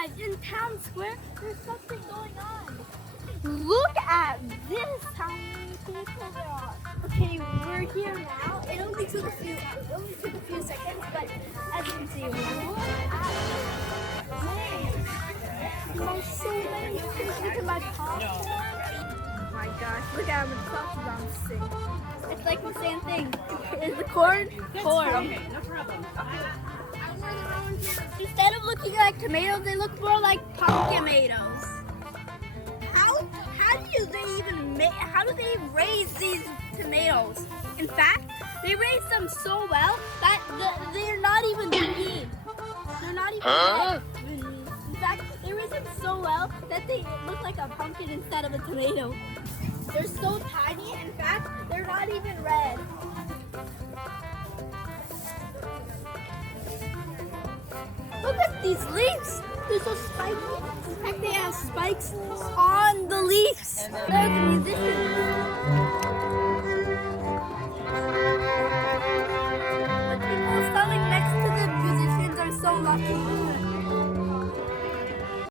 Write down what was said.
guys, in town square, there's something going on. Look at this, how many people there are. Okay, we're here now. It only took a few seconds, but as you can see, look at there's so many things. Look at my popcorn. Oh my gosh, look at how much sauce bouncing. It's like the same thing. Is the corn? Corn. Okay, no problem. Instead of looking like tomatoes, they look more like pumpkin tomatoes. How do they even make? How do they raise these tomatoes? In fact, they raise them so well that they're not even green. They're not even green. In fact, they raise them so well that they look like a pumpkin instead of a tomato. They're so tiny. In fact, they're not even red. Look at these leaves. They're so spiky. In fact, they have spikes on the leaves. There's a musician